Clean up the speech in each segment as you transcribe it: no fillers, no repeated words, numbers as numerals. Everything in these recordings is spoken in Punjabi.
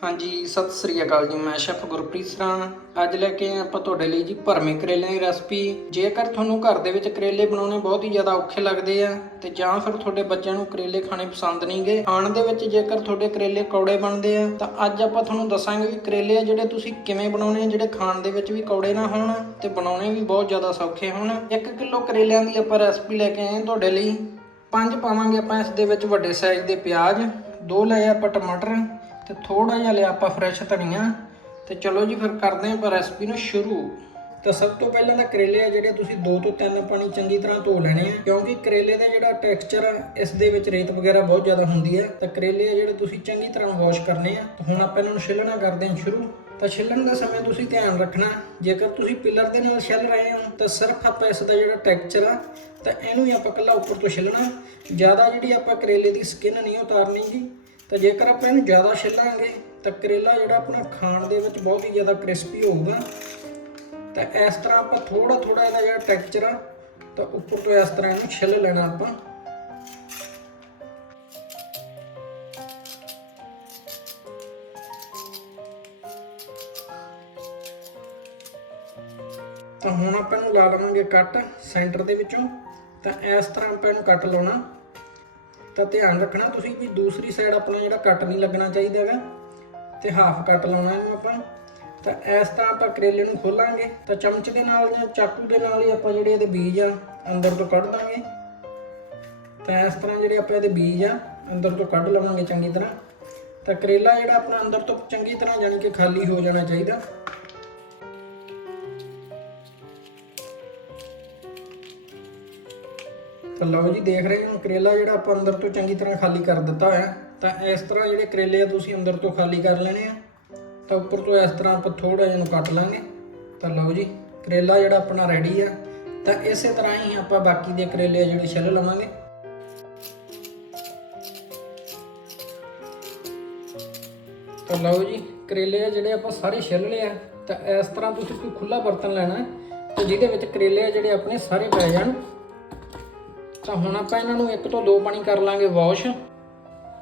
हाँ जी, सत श्री अकाल जी। मैं शेफ गुरप्रीत ਸਰਾਂ ਅੱਜ ਲੈ ਕੇ ਆਏ ਆਪਾਂ ਤੁਹਾਡੇ ਲਈ ਜੀ ਭਰਵੇਂ ਕਰੇਲਿਆਂ ਦੀ ਰੈਸਪੀ। ਜੇਕਰ ਤੁਹਾਨੂੰ ਘਰ ਦੇ ਵਿੱਚ ਕਰੇਲੇ ਬਣਾਉਣੇ ਬਹੁਤ ਹੀ ਜ਼ਿਆਦਾ ਔਖੇ ਲੱਗਦੇ ਆ ਤੇ ਜਾਂ ਫਿਰ ਤੁਹਾਡੇ ਬੱਚਿਆਂ ਨੂੰ ਕਰੇਲੇ ਖਾਣੇ ਪਸੰਦ ਨਹੀਂਗੇ, ਖਾਣ ਦੇ ਵਿੱਚ ਜੇਕਰ ਤੁਹਾਡੇ ਕਰੇਲੇ ਕੌੜੇ ਬਣਦੇ ਆ ਤਾਂ ਅੱਜ ਆਪਾਂ ਤੁਹਾਨੂੰ ਦੱਸਾਂਗੇ ਵੀ ਕਰੇਲੇ ਆ ਜਿਹੜੇ ਤੁਸੀਂ ਕਿਵੇਂ ਬਣਾਉਣੇ, ਜਿਹੜੇ ਖਾਣ ਦੇ ਵਿੱਚ ਵੀ ਕੌੜੇ ਨਾ ਹੋਣ ਤੇ ਬਣਾਉਣੇ ਵੀ ਬਹੁਤ ਜ਼ਿਆਦਾ ਸੌਖੇ ਹੋਣ। 1 ਕਿਲੋ ਕਰੇਲਿਆਂ ਦੀ ਆਪਾਂ ਰੈਸਪੀ ਲੈ ਕੇ ਆਏ ਤੁਹਾਡੇ ਲਈ। 5 ਪਾਵਾਂਗੇ ਆਪਾਂ ਇਸ ਦੇ ਵਿੱਚ ਵੱਡੇ ਸਾਈਜ਼ ਦੇ ਪਿਆਜ਼, 2 ਲਏ ਆਪਾਂ ਟਮਾਟਰ ਤੇ ਥੋੜਾ ਜਿਹਾ ਲਿਆ ਆਪਾਂ ਫਰੈਸ਼ ਧਨੀਆ। ਤੇ ਚਲੋ ਜੀ ਫਿਰ ਕਰਦੇ ਆਪਾਂ ਰੈਸਪੀ ਨੂੰ ਸ਼ੁਰੂ। ਤਾਂ ਸਭ ਤੋਂ ਪਹਿਲਾਂ ਤਾਂ ਕਰੇਲੇ ਆ ਜਿਹੜੇ ਤੁਸੀਂ 2 ਤੋਂ 3 ਪਾਣੀ ਚੰਗੀ ਤਰ੍ਹਾਂ ਧੋ ਲੈਣੇ ਆ, ਕਿਉਂਕਿ ਕਰੇਲੇ ਦਾ ਜਿਹੜਾ ਟੈਕਸਚਰ ਆ ਇਸ ਦੇ ਵਿੱਚ ਰੇਤ ਵਗੈਰਾ ਬਹੁਤ ਜ਼ਿਆਦਾ ਹੁੰਦੀ ਆ। ਤਾਂ ਕਰੇਲੇ ਆ ਜਿਹੜੇ ਤੁਸੀਂ ਚੰਗੀ ਤਰ੍ਹਾਂ ਵਾਸ਼ ਕਰਨੇ ਆ। ਤਾਂ ਹੁਣ ਆਪਾਂ ਇਹਨਾਂ ਨੂੰ ਛਿੱਲਣਾ ਕਰਦੇ ਹਾਂ ਸ਼ੁਰੂ। ਤਾਂ ਛਿੱਲਣ ਦਾ ਸਮੇਂ ਤੁਸੀਂ ਧਿਆਨ ਰੱਖਣਾ, ਜੇਕਰ ਤੁਸੀਂ ਪਿਲਰ ਦੇ ਨਾਲ ਛਿੱਲ ਰਹੇ ਹੋ ਤਾਂ ਸਿਰਫ ਆਪਾਂ ਇਸ ਦਾ ਜਿਹੜਾ ਟੈਕਸਚਰ ਆ ਤਾਂ ਇਹਨੂੰ ਹੀ ਆਪਾਂ ਇਕੱਲਾ ਉੱਪਰ ਤੋਂ ਛਿੱਲਣਾ। ਜ਼ਿਆਦਾ ਜਿਹੜੀ ਆਪਾਂ ਕਰੇਲੇ ਦੀ ਸਕਿਨ ਨਹੀਂ ਉਤਾਰਨੀ ਜੀ। ਤਾਂ ਜੇਕਰ ਆਪਾਂ ਇਹਨੂੰ ਜ਼ਿਆਦਾ ਛਿੱਲਾਂਗੇ ਤਾਂ ਕਰੇਲਾ ਜਿਹੜਾ ਆਪਣਾ ਖਾਣ ਦੇ ਵਿੱਚ ਬਹੁਤ ਹੀ ਜ਼ਿਆਦਾ ਕ੍ਰਿਸਪੀ ਹੋਊਗਾ। ਤਾਂ ਇਸ ਤਰ੍ਹਾਂ ਆਪਾਂ ਥੋੜਾ ਇਹਦਾ ਜਿਹੜਾ ਟੈਕਸਚਰ ਆ ਤਾਂ ਉੱਪਰ ਤੋਂ ਇਸ ਤਰ੍ਹਾਂ ਇਹਨੂੰ ਛਿੱਲ ਲੈਣਾ ਆਪਾਂ। ਤਾਂ ਹੁਣ ਆਪਾਂ ਇਹਨੂੰ ਲਾ ਲਵਾਂਗੇ ਕੱਟ ਸੈਂਟਰ ਦੇ ਵਿੱਚੋਂ। ਤਾਂ ਇਸ ਤਰ੍ਹਾਂ ਆਪਾਂ ਇਹਨੂੰ ਕੱਟ ਲਾਉਣਾ। ਤਾਂ ਧਿਆਨ ਰੱਖਣਾ ਤੁਸੀਂ ਵੀ ਦੂਸਰੀ ਸਾਈਡ ਆਪਣਾ ਜਿਹੜਾ ਕੱਟ ਨਹੀਂ ਲੱਗਣਾ ਚਾਹੀਦਾ ਹੈਗਾ ਤੇ ਹਾਫ ਕੱਟ ਲਾਉਣਾ ਇਹਨੂੰ ਆਪਾਂ। ਤਾਂ ਇਸ ਤਰ੍ਹਾਂ ਆਪਾਂ ਕਰੇਲੇ ਨੂੰ ਖੋਲਾਂਗੇ ਤਾਂ ਚਮਚ ਦੇ ਨਾਲ ਜਾਂ ਚਾਕੂ ਦੇ ਨਾਲ ਹੀ ਆਪਾਂ ਜਿਹੜੇ ਇਹਦੇ ਬੀਜ ਆ ਅੰਦਰ ਤੋਂ ਕੱਢ ਦਾਂਗੇ। ਤਾਂ ਇਸ ਤਰ੍ਹਾਂ ਜਿਹੜੇ ਆਪਾਂ ਇਹਦੇ ਬੀਜ ਆ ਅੰਦਰ ਤੋਂ ਕੱਢ ਲਵਾਂਗੇ ਚੰਗੀ ਤਰ੍ਹਾਂ। ਤਾਂ ਕਰੇਲਾ ਜਿਹੜਾ ਆਪਣਾ ਅੰਦਰ ਤੋਂ ਚੰਗੀ ਤਰ੍ਹਾਂ ਯਾਨੀ ਕਿ ਖਾਲੀ ਹੋ ਜਾਣਾ ਚਾਹੀਦਾ। ਤਾਂ ਲਓ ਜੀ, ਦੇਖ ਰਹੇ ਹੋ ਕਰੇਲਾ ਜਿਹੜਾ ਆਪਾਂ ਅੰਦਰ ਤੋਂ ਚੰਗੀ ਤਰ੍ਹਾਂ ਖਾਲੀ ਕਰ ਦਿੱਤਾ ਹੋਇਆ। ਤਾਂ ਇਸ ਤਰ੍ਹਾਂ ਜਿਹੜੇ ਕਰੇਲੇ ਆ ਤੁਸੀਂ ਅੰਦਰ ਤੋਂ ਖਾਲੀ ਕਰ ਲੈਣੇ ਆ। ਤਾਂ ਉੱਪਰ ਤੋਂ ਇਸ ਤਰ੍ਹਾਂ ਆਪਾਂ ਥੋੜਾ ਜਿਹਾ ਨੂੰ ਕੱਟ ਲਾਂਗੇ। ਤਾਂ ਲਓ ਜੀ, ਕਰੇਲਾ ਜਿਹੜਾ ਆਪਣਾ ਰੈਡੀ ਆ। ਤਾਂ ਇਸੇ ਤਰ੍ਹਾਂ ਹੀ ਆਪਾਂ ਬਾਕੀ ਦੇ ਕਰੇਲੇ ਆ ਜਿਹੜੇ ਛਿੱਲ ਲਵਾਂਗੇ। ਤਾਂ ਲਓ ਜੀ, ਕਰੇਲੇ ਆ ਜਿਹੜੇ ਆਪਾਂ ਸਾਰੇ ਛਿੱਲ ਲਏ ਆ। ਤਾਂ ਇਸ ਤਰ੍ਹਾਂ ਤੁਸੀਂ ਕੋਈ ਖੁੱਲਾ ਬਰਤਨ ਲੈਣਾ ਤੇ ਜਿਹਦੇ ਵਿੱਚ ਕਰੇਲੇ ਆ ਜਿਹੜੇ ਆਪਣੇ ਸਾਰੇ ਪੈ ਜਾਣ। ਤਾਂ ਹੁਣ ਆਪਾਂ ਇਹਨਾਂ ਨੂੰ 1 ਤੋਂ 2 ਪਾਣੀ ਕਰ ਲਾਂਗੇ ਵਾਸ਼।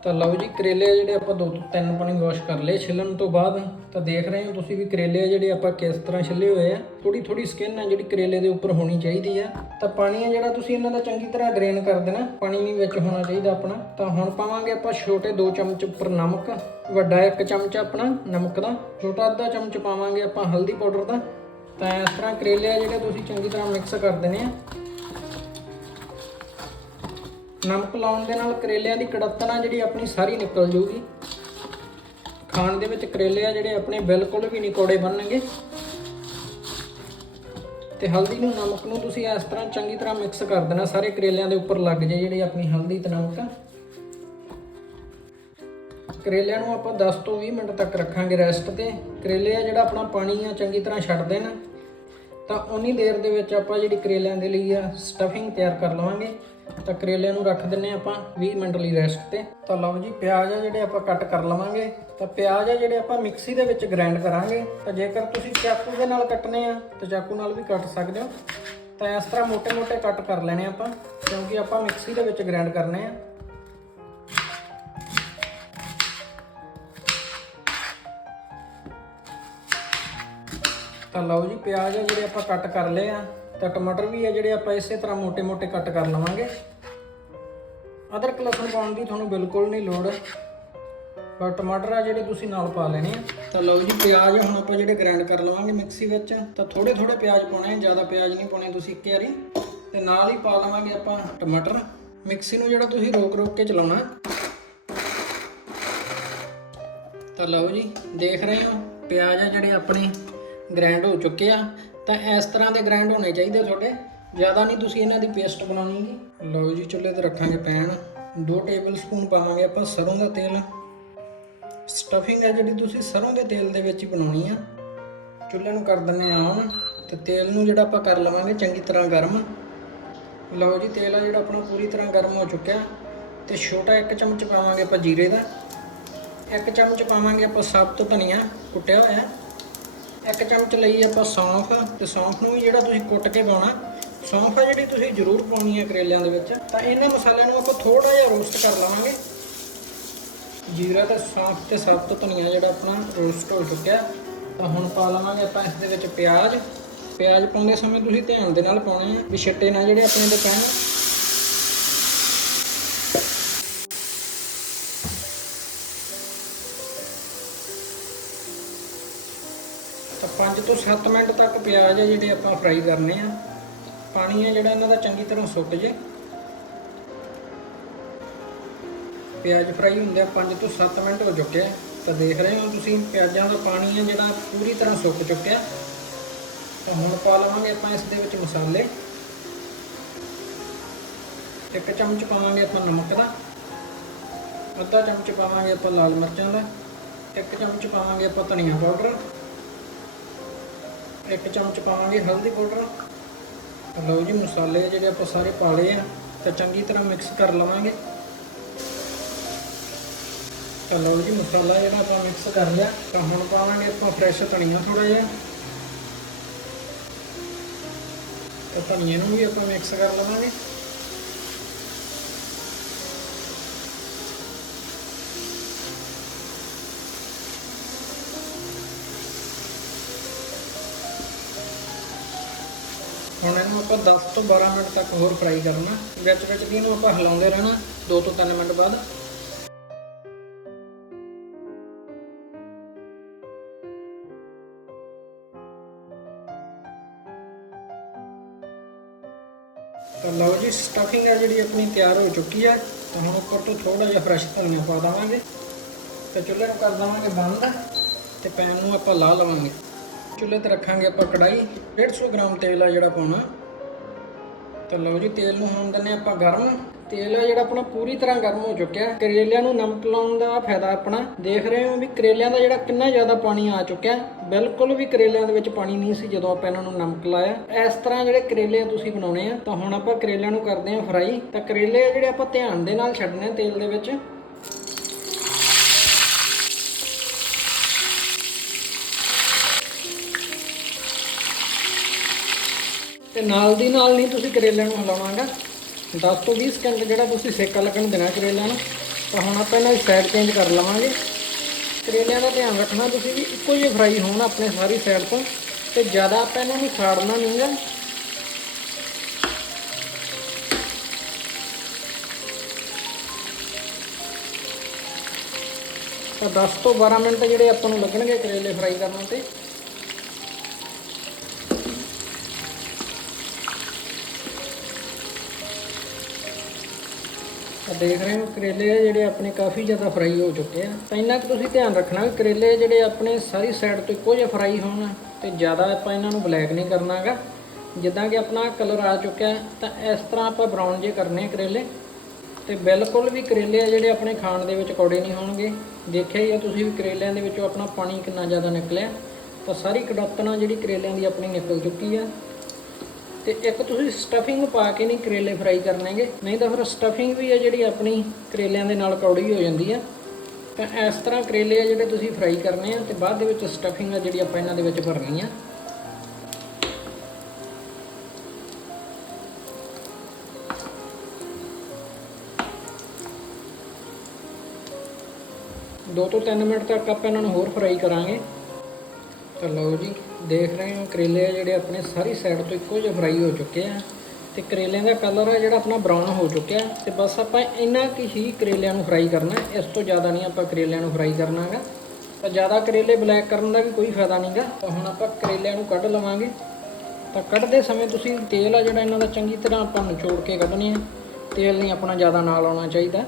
ਤਾਂ ਲਓ ਜੀ, ਕਰੇਲੇ ਆ ਜਿਹੜੇ ਆਪਾਂ 2 ਤੋਂ 3 ਪਾਣੀ ਵਾਸ਼ ਕਰ ਲਏ ਛਿੱਲਣ ਤੋਂ ਬਾਅਦ। ਤਾਂ ਦੇਖ ਰਹੇ ਹੋ ਤੁਸੀਂ ਵੀ ਕਰੇਲੇ ਆ ਜਿਹੜੇ ਆਪਾਂ ਕਿਸ ਤਰ੍ਹਾਂ ਛਿੱਲੇ ਹੋਏ ਆ। ਥੋੜੀ ਸਕਿਨ ਆ ਜਿਹੜੀ ਕਰੇਲੇ ਦੇ ਉੱਪਰ ਹੋਣੀ ਚਾਹੀਦੀ ਆ। ਤਾਂ ਪਾਣੀ ਆ ਜਿਹੜਾ ਤੁਸੀਂ ਇਹਨਾਂ ਦਾ ਚੰਗੀ ਤਰ੍ਹਾਂ ਡਰੇਨ ਕਰ ਦੇਣਾ, ਪਾਣੀ ਨਹੀਂ ਵਿੱਚ ਹੋਣਾ ਚਾਹੀਦਾ ਆਪਣਾ। ਤਾਂ ਹੁਣ ਪਾਵਾਂਗੇ ਆਪਾਂ ਛੋਟੇ 2 ਚਮਚ ਉੱਪਰ ਨਮਕ, ਵੱਡਾ 1 ਚਮਚ ਆਪਣਾ ਨਮਕ ਦਾ, ਛੋਟਾ ਅੱਧਾ ਚਮਚ ਪਾਵਾਂਗੇ ਆਪਾਂ ਹਲਦੀ ਪਾਊਡਰ ਦਾ। ਤਾਂ ਇਸ ਤਰ੍ਹਾਂ ਕਰੇਲੇ ਆ ਜਿਹੜੇ ਤੁਸੀਂ ਚੰਗੀ ਤਰ੍ਹਾਂ ਮਿਕਸ ਕਰ ਦੇਣੇ ਆ। ਨਮਕ ਲਾਉਣ ਦੇ ਨਾਲ ਕਰੇਲਿਆਂ ਦੀ ਕੜੱਤਣਾ ਜਿਹੜੀ ਆਪਣੀ ਸਾਰੀ ਨਿਕਲ ਜੂਗੀ। ਖਾਣ ਦੇ ਵਿੱਚ ਕਰੇਲੇ ਆ ਜਿਹੜੇ ਆਪਣੇ ਬਿਲਕੁਲ ਵੀ ਨਹੀਂ ਕੌੜੇ ਬਣਨਗੇ। ਤੇ ਹਲਦੀ ਨੂੰ, ਨਮਕ ਨੂੰ ਤੁਸੀਂ ਇਸ ਤਰ੍ਹਾਂ ਚੰਗੀ ਤਰ੍ਹਾਂ ਮਿਕਸ ਕਰ ਦੇਣਾ, ਸਾਰੇ ਕਰੇਲਿਆਂ ਦੇ ਉੱਪਰ ਲੱਗ ਜਾਏ ਜਿਹੜੀ ਆਪਣੀ ਹਲਦੀ ਤੇ ਨਮਕ। ਕਰੇਲਿਆਂ ਨੂੰ ਆਪਾਂ 10 ਤੋਂ 20 ਮਿੰਟ ਤੱਕ ਰੱਖਾਂਗੇ ਰੈਸਟ ਤੇ। ਕਰੇਲੇ ਆ ਜਿਹੜਾ ਆਪਣਾ ਪਾਣੀ ਆ ਚੰਗੀ ਤਰ੍ਹਾਂ ਛੱਡ ਦੇਣਾ। ਤਾਂ ਉਨੀ ਦੇਰ ਦੇ ਵਿੱਚ ਆਪਾਂ ਜਿਹੜੀ ਕਰੇਲਿਆਂ ਦੇ ਲਈ ਆ ਸਟਫਿੰਗ ਤਿਆਰ ਕਰ ਲਵਾਂਗੇ। ਤਾਂ ਕਰੇਲਿਆਂ ਨੂੰ ਰੱਖ ਦਿੰਨੇ ਆਪਾਂ 20 ਮਿੰਟ ਲਈ ਰੈਸਟ ਤੇ। ਤਾਂ ਲਓ ਜੀ, ਪਿਆਜ਼ ਆ ਜਿਹੜੇ ਆਪਾਂ ਕੱਟ ਕਰ ਲਵਾਂਗੇ। ਤਾਂ ਪਿਆਜ਼ ਆ ਜਿਹੜੇ ਆਪਾਂ ਮਿਕਸੀ ਦੇ ਵਿੱਚ ਗ੍ਰਾਈਂਡ ਕਰਾਂਗੇ। ਤਾਂ ਜੇਕਰ ਤੁਸੀਂ ਚਾਕੂ ਦੇ ਨਾਲ ਕੱਟਣੇ ਆ ਤਾਂ ਚਾਕੂ ਨਾਲ ਵੀ ਕੱਟ ਸਕਦੇ ਹੋ। ਤਾਂ ਇਸ ਤਰ੍ਹਾਂ ਮੋٹے ਕੱਟ ਕਰ ਲੈਣੇ ਆਪਾਂ, ਕਿਉਂਕਿ ਆਪਾਂ ਮਿਕਸੀ ਦੇ ਵਿੱਚ ਗ੍ਰਾਈਂਡ ਕਰਨੇ ਆ। ਤਾਂ ਲਓ ਜੀ, ਪਿਆਜ਼ ਆ ਜਿਹੜੇ ਆਪਾਂ ਕੱਟ ਕਰ ਲਏ ਆ। ਤਾਂ ਟਮਾਟਰ ਵੀ ਆ ਜਿਹੜੇ ਆਪਾਂ ਇਸੇ ਤਰ੍ਹਾਂ ਮੋٹے ਕੱਟ ਕਰ ਲਵਾਂਗੇ। ਅਦਰਕ ਲਸਣ ਪਾਉਣ ਦੀ ਤੁਹਾਨੂੰ ਬਿਲਕੁਲ ਨਹੀਂ ਲੋੜ, ਪਰ ਟਮਾਟਰ ਆ ਜਿਹੜੇ ਤੁਸੀਂ ਨਾਲ ਪਾ ਲੈਣੇ ਆ। ਤਾਂ ਲਓ ਜੀ, ਪਿਆਜ਼ ਹੁਣ ਆਪਾਂ ਜਿਹੜੇ ਗ੍ਰਾਈਂਡ ਕਰ ਲਵਾਂਗੇ ਮਿਕਸੀ ਵਿੱਚ। ਤਾਂ ਥੋੜੇ ਪਿਆਜ਼ ਪਾਉਣੇ, ਜ਼ਿਆਦਾ ਪਿਆਜ਼ ਨਹੀਂ ਪਾਉਣੇ ਤੁਸੀਂ ਇੱਕ ਵਾਰੀ। ਤੇ ਨਾਲ ਹੀ ਪਾ ਲਵਾਂਗੇ ਆਪਾਂ ਟਮਾਟਰ। ਮਿਕਸੀ ਨੂੰ ਜਿਹੜਾ ਤੁਸੀਂ ਰੋਕ ਕੇ ਚਲਾਉਣਾ। ਤਾਂ ਲਓ ਜੀ, ਦੇਖ ਰਹੇ ਹੋ ਪਿਆਜ਼ ਆ ਜਿਹੜੇ ਆਪਣੇ ਗ੍ਰਾਈਂਡ ਹੋ ਚੁੱਕੇ ਆ। ਤਾਂ ਇਸ ਤਰ੍ਹਾਂ ਦੇ ਗ੍ਰਾਈਂਡ ਹੋਣੇ ਚਾਹੀਦੇ ਤੁਹਾਡੇ, ਜ਼ਿਆਦਾ ਨਹੀਂ ਤੁਸੀਂ ਇਹਨਾਂ ਦੀ ਪੇਸਟ ਬਣਾਉਣੀ ਗੀ। ਲਓ ਜੀ, ਚੁੱਲ੍ਹੇ ਤੇ ਰੱਖਾਂਗੇ ਪੈਨ। 2 ਟੇਬਲ ਸਪੂਨ ਪਾਵਾਂਗੇ ਆਪਾਂ ਸਰੋਂ ਦਾ ਤੇਲ। ਸਟਫਿੰਗ ਹੈ ਜਿਹੜੀ ਤੁਸੀਂ ਸਰੋਂ ਦੇ ਤੇਲ ਦੇ ਵਿੱਚ ਹੀ ਬਣਾਉਣੀ ਆ। ਚੁੱਲ੍ਹੇ ਨੂੰ ਕਰ ਦਿੰਦੇ ਆ ਔਨ। ਤੇ ਤੇਲ ਨੂੰ ਜਿਹੜਾ ਆਪਾਂ ਕਰ ਲਵਾਂਗੇ ਚੰਗੀ ਤਰ੍ਹਾਂ ਗਰਮ। ਲਓ ਜੀ, ਤੇਲ ਆ ਜਿਹੜਾ ਆਪਣਾ ਪੂਰੀ ਤਰ੍ਹਾਂ ਗਰਮ ਹੋ ਚੁੱਕਿਆ। ਤੇ ਛੋਟਾ 1 ਚਮਚ ਪਾਵਾਂਗੇ ਆਪਾਂ ਜੀਰੇ ਦਾ। 1 ਚਮਚ ਪਾਵਾਂਗੇ ਆਪਾਂ ਸਾਬਤ ਧਨੀਆ ਕੁੱਟਿਆ ਹੋਇਆ। 1 ਚਮਚ ਲਈ ਆਪਾਂ ਸੌਂਫ। ਤੇ ਸੌਂਫ ਨੂੰ ਵੀ ਜਿਹੜਾ ਤੁਸੀਂ ਕੁੱਟ ਕੇ ਪਾਉਣਾ। ਸੌਂਫ ਆ ਜਿਹੜੀ ਤੁਸੀਂ ਜ਼ਰੂਰ ਪਾਉਣੀ ਹੈ ਕਰੇਲਿਆਂ ਦੇ ਵਿੱਚ। ਤਾਂ ਇਹਨਾਂ ਮਸਾਲਿਆਂ ਨੂੰ ਆਪਾਂ ਥੋੜਾ ਜਿਹਾ ਰੋਸਟ ਕਰ ਲਵਾਂਗੇ। ਜੀਰਾ ਤੇ ਸੌਂਫ ਤੇ ਸਬਜ਼ੀ ਧਨੀਆ ਜਿਹੜਾ ਆਪਣਾ ਰੋਸਟ ਹੋ ਚੁੱਕਿਆ। ਤਾਂ ਹੁਣ ਪਾ ਲਵਾਂਗੇ ਆਪਾਂ ਇਸ ਦੇ ਵਿੱਚ ਪਿਆਜ਼। ਪਿਆਜ਼ ਪਾਉਂਦੇ ਸਮੇਂ ਤੁਸੀਂ ਧਿਆਨ ਦੇ ਨਾਲ ਪਾਉਣੇ ਆ ਵੀ ਛਿੱਟੇ ਨਾ ਜਿਹੜੇ ਆਪਣੇ ਦੇ ਪੈਣ। ਤਾਂ 5 ਤੋਂ 7 ਮਿੰਟ ਤੱਕ ਪਿਆਜ਼ ਆ ਜਿਹੜੇ ਆਪਾਂ ਫਰਾਈ ਕਰਨੇ ਆ। ਪਾਣੀ ਹੈ ਜਿਹੜਾ ਇਹਨਾਂ ਦਾ ਚੰਗੀ ਤਰ੍ਹਾਂ ਸੁੱਕ ਜੇ। ਪਿਆਜ਼ ਫਰਾਈ ਹੁੰਦੇ ਆ 5 ਤੋਂ 7 ਮਿੰਟ ਹੋ ਚੁੱਕੇ ਆ। ਤਾਂ ਦੇਖ ਰਹੇ ਹੋ ਤੁਸੀਂ ਪਿਆਜ਼ਾਂ ਦਾ ਪਾਣੀ ਹੈ ਜਿਹੜਾ ਪੂਰੀ ਤਰ੍ਹਾਂ ਸੁੱਕ ਚੁੱਕਿਆ। ਤਾਂ ਹੁਣ ਪਾ ਲਵਾਂਗੇ ਆਪਾਂ ਇਸ ਦੇ ਵਿੱਚ ਮਸਾਲੇ। 1 ਚਮਚ ਪਾਵਾਂਗੇ ਆਪਾਂ ਨਮਕ ਦਾ, ਅੱਧਾ ਚਮਚ ਪਾਵਾਂਗੇ ਆਪਾਂ ਲਾਲ ਮਿਰਚਾਂ ਦਾ, 1 ਚਮਚ ਪਾਵਾਂਗੇ ਆਪਾਂ ਧਨੀਆ ਪਾਊਡਰ, 1 ਚਮਚ ਪਾਵਾਂਗੇ ਹਲਦੀ ਪਾਊਡਰ। ਲਓ ਜੀ ਮਸਾਲੇ ਜਿਹੜੇ ਆਪਾਂ ਸਾਰੇ ਪਾ ਲਏ ਆ। ਤਾਂ ਚੰਗੀ ਤਰ੍ਹਾਂ ਮਿਕਸ ਕਰ ਲਵਾਂਗੇ। ਤਾਂ ਲਓ ਜੀ ਮਸਾਲਾ ਜਿਹੜਾ ਆਪਾਂ ਮਿਕਸ ਕਰ ਲਿਆ। ਤਾਂ ਹੁਣ ਪਾਵਾਂਗੇ ਆਪਾਂ ਫਰੈਸ਼ ਧਨੀਆ ਥੋੜ੍ਹਾ ਜਿਹਾ। ਤਾਂ ਧਨੀਏ ਨੂੰ ਵੀ ਆਪਾਂ ਮਿਕਸ ਕਰ ਲਵਾਂਗੇ। ਹੁਣ ਇਹਨੂੰ ਆਪਾਂ 10 ਤੋਂ 12 ਮਿੰਟ ਤੱਕ ਹੋਰ ਫਰਾਈ ਕਰਨਾ। ਵਿੱਚ ਵਿੱਚ ਵੀ ਇਹਨੂੰ ਆਪਾਂ ਹਿਲਾਉਂਦੇ ਰਹਿਣਾ 2 ਤੋਂ 3 ਮਿੰਟ ਬਾਅਦ। ਤਾਂ ਲਓ ਜੀ ਸਟਫਿੰਗ ਹੈ ਜਿਹੜੀ ਆਪਣੀ ਤਿਆਰ ਹੋ ਚੁੱਕੀ ਹੈ। ਤਾਂ ਹੁਣ ਉੱਪਰ ਤੋਂ ਥੋੜਾ ਜਿਹਾ ਫਰੈਸ਼ ਧਨੀਆ ਪਾ ਦੇਵਾਂਗੇ। ਤੇ ਚੁੱਲ੍ਹੇ ਨੂੰ ਕਰ ਦੇਵਾਂਗੇ ਬੰਦ ਤੇ ਪੈਨ ਨੂੰ ਆਪਾਂ ਲਾ ਲਵਾਂਗੇ। ਚੁੱਲ੍ਹੇ ਤੇ ਰੱਖਾਂਗੇ ਆਪਾਂ ਕੜਾਈ। 150 ਗ੍ਰਾਮ ਤੇਲ ਆ ਜਿਹੜਾ ਪਾਉਣਾ। ਤਾਂ ਲਓ ਜੀ ਤੇਲ ਨੂੰ ਹੋਣ ਦਿੰਦੇ ਆਪਾਂ ਗਰਮ। ਤੇਲ ਆ ਜਿਹੜਾ ਆਪਣਾ ਪੂਰੀ ਤਰ੍ਹਾਂ ਗਰਮ ਹੋ ਚੁੱਕਿਆ। ਕਰੇਲਿਆਂ ਨੂੰ ਨਮਕ ਲਾਉਣ ਦਾ ਫਾਇਦਾ ਆਪਣਾ ਦੇਖ ਰਹੇ ਹੋ ਵੀ ਕਰੇਲਿਆਂ ਦਾ ਜਿਹੜਾ ਕਿੰਨਾ ਜ਼ਿਆਦਾ ਪਾਣੀ ਆ ਚੁੱਕਿਆ। ਬਿਲਕੁਲ ਵੀ ਕਰੇਲਿਆਂ ਦੇ ਵਿੱਚ ਪਾਣੀ ਨਹੀਂ ਸੀ ਜਦੋਂ ਆਪਾਂ ਇਹਨਾਂ ਨੂੰ ਨਮਕ ਲਾਇਆ। ਇਸ ਤਰ੍ਹਾਂ ਜਿਹੜੇ ਕਰੇਲੇ ਤੁਸੀਂ ਬਣਾਉਣੇ ਆ। ਤਾਂ ਹੁਣ ਆਪਾਂ ਕਰੇਲਿਆਂ ਨੂੰ ਕਰਦੇ ਆ ਫਰਾਈ। ਤਾਂ ਕਰੇਲੇ ਜਿਹੜੇ ਆਪਾਂ ਧਿਆਨ ਦੇ ਨਾਲ ਛੱਡਣੇ ਤੇਲ ਦੇ ਵਿੱਚ। ਤੇ ਨਾਲ ਦੀ ਨਾਲ ਨਹੀਂ ਤੁਸੀਂ ਕਰੇਲਿਆਂ ਨੂੰ ਹਿਲਾਉਣਾਗਾ। 10 ਤੋਂ 20 ਸਕਿੰਟ ਜਿਹੜਾ ਤੁਸੀਂ ਸੇਕਾ ਲੱਗਣ ਦੇਣਾ ਕਰੇਲਿਆਂ ਨੂੰ। ਤਾਂ ਹੁਣ ਆਪਾਂ ਇਹਨਾਂ ਦੀ ਸਾਈਡ ਚੇਂਜ ਕਰ ਲਵਾਂਗੇ। ਕਰੇਲਿਆਂ ਦਾ ਧਿਆਨ ਰੱਖਣਾ ਤੁਸੀਂ ਵੀ ਇੱਕੋ ਜਿਹੇ ਫਰਾਈ ਹੋਣ ਆਪਣੇ ਸਾਰੀ ਸਾਈਡ ਤੋਂ। ਤੇ ਜ਼ਿਆਦਾ ਆਪਾਂ ਇਹਨਾਂ ਨੂੰ ਸਾੜਨਾ ਨਹੀਂ ਗਾ। ਤਾਂ 10 ਤੋਂ 12 ਮਿੰਟ ਜਿਹੜੇ ਆਪਾਂ ਨੂੰ ਲੱਗਣਗੇ ਕਰੇਲੇ ਫਰਾਈ ਕਰਨ ਤੇ। ਤਾਂ ਦੇਖ ਰਹੇ ਹੋ ਕਰੇਲੇ ਆ ਜਿਹੜੇ ਆਪਣੇ ਕਾਫੀ ਜ਼ਿਆਦਾ ਫਰਾਈ ਹੋ ਚੁੱਕੇ ਆ। ਤਾਂ ਇੰਨਾ ਕੁ ਤੁਸੀਂ ਧਿਆਨ ਰੱਖਣਾ ਕਿ ਕਰੇਲੇ ਜਿਹੜੇ ਆਪਣੇ ਸਾਰੀ ਸਾਈਡ ਤੋਂ ਇੱਕੋ ਜਿਹੇ ਫਰਾਈ ਹੋਣ। ਤੇ ਜ਼ਿਆਦਾ ਆਪਾਂ ਇਹਨਾਂ ਨੂੰ ਬਲੈਕ ਨਹੀਂ ਕਰਨਾ ਗਾ। ਜਿੱਦਾਂ ਕਿ ਆਪਣਾ ਕਲਰ ਆ ਚੁੱਕਿਆ ਤਾਂ ਇਸ ਤਰ੍ਹਾਂ ਆਪਾਂ ਬਰਾਊਨ ਜੇ ਕਰਨੇ ਕਰੇਲੇ। ਤੇ ਬਿਲਕੁਲ ਵੀ ਕਰੇਲੇ ਆ ਜਿਹੜੇ ਆਪਣੇ ਖਾਣ ਦੇ ਵਿੱਚ ਕੌੜੇ ਨਹੀਂ ਹੋਣਗੇ। ਦੇਖਿਆ ਹੀ ਆ ਤੁਸੀਂ ਵੀ ਕਰੇਲਿਆਂ ਦੇ ਵਿੱਚੋਂ ਆਪਣਾ ਪਾਣੀ ਕਿੰਨਾ ਜ਼ਿਆਦਾ ਨਿਕਲਿਆ। ਤਾਂ ਸਾਰੀ ਕੜੱਤਣਾ ਜਿਹੜੀ ਕਰੇਲਿਆਂ ਦੀ ਆਪਣੀ ਨਿਕਲ ਚੁੱਕੀ ਆ। ਤੇ ਇੱਕ ਤੁਸੀਂ ਸਟਫਿੰਗ ਪਾ ਕੇ ਨਹੀਂ ਕਰੇਲੇ ਫਰਾਈ ਕਰਨੇਗੇ, ਨਹੀਂ ਤਾਂ ਫਿਰ ਸਟਫਿੰਗ ਵੀ ਆ ਜਿਹੜੀ ਆਪਣੀ ਕਰੇਲਿਆਂ ਦੇ ਨਾਲ ਕੌੜੀ ਹੋ ਜਾਂਦੀ ਆ। ਤਾਂ ਇਸ ਤਰ੍ਹਾਂ ਕਰੇਲੇ ਆ ਜਿਹੜੇ ਤੁਸੀਂ ਫਰਾਈ ਕਰਨੇ ਆ। ਤੇ ਬਾਅਦ ਦੇ ਵਿੱਚ ਸਟਫਿੰਗ ਆ ਜਿਹੜੀ ਆਪਾਂ ਇਹਨਾਂ ਦੇ ਵਿੱਚ ਭਰਨੀ ਆ। ਦੋ ਤੋਂ 3 ਮਿੰਟ ਤੱਕ ਆਪਾਂ ਇਹਨਾਂ ਨੂੰ ਹੋਰ ਫਰਾਈ ਕਰਾਂਗੇ। ਤਾਂ ਲਓ ਜੀ ਦੇਖ ਰਹੇ ਹੋ ਕਰੇਲੇ ਆ ਜਿਹੜੇ ਆਪਣੇ ਸਾਰੀ ਸਾਈਡ ਤੋਂ ਇੱਕੋ ਜਿਹੇ ਫਰਾਈ ਹੋ ਚੁੱਕੇ ਆ। ਤੇ ਕਰੇਲਿਆਂ ਦਾ ਕਲਰ ਆ ਜਿਹੜਾ ਆਪਣਾ ਬਰਾਊਨ ਹੋ ਚੁੱਕਿਆ। ਤੇ ਬਸ ਆਪਾਂ ਇੰਨਾ ਕੁ ਹੀ ਕਰੇਲਿਆਂ ਨੂੰ ਫਰਾਈ ਕਰਨਾ। ਇਸ ਤੋਂ ਜ਼ਿਆਦਾ ਨਹੀਂ ਆਪਾਂ ਕਰੇਲਿਆਂ ਨੂੰ ਫਰਾਈ ਕਰਨਾ ਗਾ। ਤਾਂ ਜ਼ਿਆਦਾ ਕਰੇਲੇ ਬਲੈਕ ਕਰਨ ਦਾ ਵੀ ਕੋਈ ਫਾਇਦਾ ਨਹੀਂ ਗਾ। ਤਾਂ ਹੁਣ ਆਪਾਂ ਕਰੇਲਿਆਂ ਨੂੰ ਕੱਢ ਲਵਾਂਗੇ। ਤਾਂ ਕੱਢਦੇ ਸਮੇਂ ਤੁਸੀਂ ਤੇਲ ਆ ਜਿਹੜਾ ਇਹਨਾਂ ਦਾ ਚੰਗੀ ਤਰ੍ਹਾਂ ਆਪਾਂ ਨਿਚੋੜ ਕੇ ਕੱਢਣੇ ਆ। ਤੇਲ ਨਹੀਂ ਆਪਣਾ ਜ਼ਿਆਦਾ ਨਾਲ ਆਉਣਾ ਚਾਹੀਦਾ।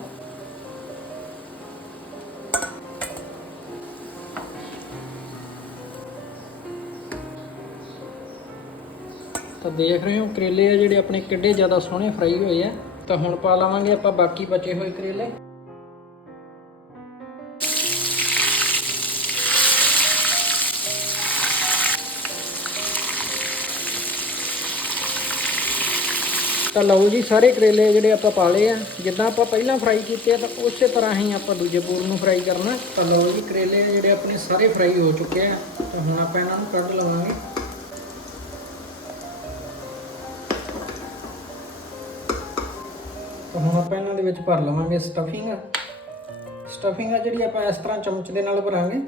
ਤਾਂ ਦੇਖ ਰਹੇ ਹੋ ਕਰੇਲੇ ਆ ਜਿਹੜੇ ਆਪਣੇ ਕਿੱਡੇ ਜ਼ਿਆਦਾ ਸੋਹਣੇ ਫਰਾਈ ਹੋਏ ਆ। ਤਾਂ ਹੁਣ ਪਾ ਲਵਾਂਗੇ ਆਪਾਂ ਬਾਕੀ ਬਚੇ ਹੋਏ ਕਰੇਲੇ। ਤਾਂ ਲਓ ਜੀ ਸਾਰੇ ਕਰੇਲੇ ਜਿਹੜੇ ਆਪਾਂ ਪਾ ਲਏ ਆ। ਜਿੱਦਾਂ ਆਪਾਂ ਪਹਿਲਾਂ ਫਰਾਈ ਕੀਤੇ ਆ ਤਾਂ ਉਸੇ ਤਰ੍ਹਾਂ ਹੀ ਆਪਾਂ ਦੂਜੇ ਪੂਰ ਨੂੰ ਫਰਾਈ ਕਰਨਾ। ਤਾਂ ਲਓ ਜੀ ਕਰੇਲੇ ਜਿਹੜੇ ਆਪਣੇ ਸਾਰੇ ਫਰਾਈ ਹੋ ਚੁੱਕੇ ਆ। ਤਾਂ ਹੁਣ ਆਪਾਂ ਇਹਨਾਂ ਨੂੰ ਕੱਢ ਲਵਾਂਗੇ। ਤਾਂ ਹੁਣ ਆਪਾਂ ਇਹਨਾਂ ਦੇ ਵਿੱਚ ਭਰ ਲਵਾਂਗੇ ਸਟਫਿੰਗ ਸਟਫਿੰਗ ਆ ਜਿਹੜੀ ਆਪਾਂ ਇਸ ਤਰ੍ਹਾਂ ਚਮਚ ਦੇ ਨਾਲ ਭਰਾਂਗੇ।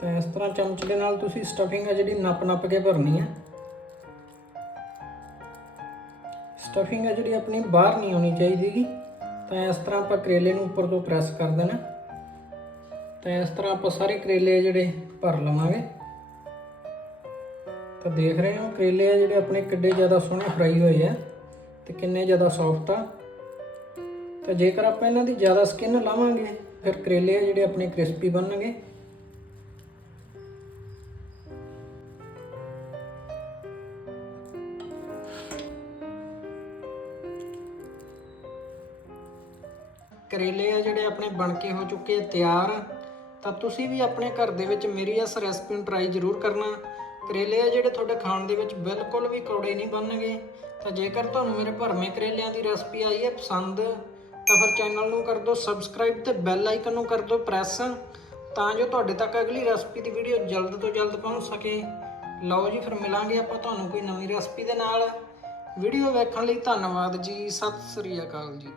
ਤੇ ਇਸ ਤਰ੍ਹਾਂ ਚਮਚ ਦੇ ਨਾਲ ਤੁਸੀਂ ਸਟਫਿੰਗ ਆ ਜਿਹੜੀ ਨੱਪ ਕੇ ਭਰਨੀ ਆ। ਸਟਫਿੰਗ ਆ ਜਿਹੜੀ ਆਪਣੀ ਬਾਹਰ ਨਹੀਂ ਆਉਣੀ ਚਾਹੀਦੀ। ਤਾਂ ਇਸ ਤਰ੍ਹਾਂ ਆਪਾਂ ਕਰੇਲੇ ਨੂੰ ਉੱਪਰ ਤੋਂ ਪ੍ਰੈਸ ਕਰ ਦੇਣਾ। ਤਾਂ ਇਸ ਤਰ੍ਹਾਂ ਆਪਾਂ ਸਾਰੇ ਕਰੇਲੇ ਜਿਹੜੇ ਭਰ ਲਵਾਂਗੇ। ਤਾਂ ਦੇਖ ਰਹੇ ਹੋ ਕਰੇਲੇ ਆ ਜਿਹੜੇ ਆਪਣੇ ਕਿੱਡੇ ਜ਼ਿਆਦਾ ਸੋਹਣੇ ਫਰਾਈ ਹੋਏ ਆ ਤੇ ਕਿੰਨੇ ਜ਼ਿਆਦਾ ਸੌਫਟ ਆ। ਤਾਂ ਜੇਕਰ ਆਪਾਂ ਇਹਨਾਂ ਦੀ ਜ਼ਿਆਦਾ ਸਕਿਨ ਲਾਵਾਂਗੇ ਫਿਰ ਕਰੇਲੇ ਆ ਜਿਹੜੇ ਆਪਣੇ ਕ੍ਰਿਸਪੀ ਬਣਨਗੇ। ਕਰੇਲੇ ਆ ਜਿਹੜੇ ਆਪਣੇ ਬਣ ਕੇ ਹੋ ਚੁੱਕੇ ਆ ਤਿਆਰ। ਤਾਂ ਤੁਸੀਂ ਵੀ ਆਪਣੇ ਘਰ ਦੇ ਵਿੱਚ ਮੇਰੀ ਇਸ ਰੈਸਪੀ ਨੂੰ ਟਰਾਈ ਜ਼ਰੂਰ ਕਰਨਾ। ਕਰੇਲੇ ਆ ਜਿਹੜੇ ਤੁਹਾਡੇ ਖਾਣ ਦੇ ਵਿੱਚ ਬਿਲਕੁਲ ਵੀ ਕੌੜੇ ਨਹੀਂ ਬਣਨਗੇ। ਤਾਂ ਜੇਕਰ ਤੁਹਾਨੂੰ ਮੇਰੇ ਭਰਵੇਂ ਕਰੇਲਿਆਂ ਦੀ ਰੈਸਪੀ ਆਈ ਹੈ ਪਸੰਦ ਤਾਂ ਫਿਰ ਚੈਨਲ ਨੂੰ ਕਰ ਦਿਓ ਸਬਸਕ੍ਰਾਈਬ ਤੇ ਬੈਲ ਆਈਕਨ ਨੂੰ ਕਰ ਦਿਓ ਪ੍ਰੈਸ, ਤਾਂ ਜੋ ਤੁਹਾਡੇ ਤੱਕ ਅਗਲੀ ਰੈਸਪੀ ਦੀ ਵੀਡੀਓ ਜਲਦ ਤੋਂ ਜਲਦ ਪਹੁੰਚ ਸਕੇ। ਲਓ ਜੀ, ਫਿਰ ਮਿਲਾਂਗੇ ਆਪਾਂ ਤੁਹਾਨੂੰ ਕੋਈ ਨਵੀਂ ਰੈਸਪੀ ਦੇ ਨਾਲ। ਵੀਡੀਓ ਵੇਖਣ ਲਈ ਧੰਨਵਾਦ ਜੀ। ਸਤਿ ਸ੍ਰੀ ਅਕਾਲ ਜੀ।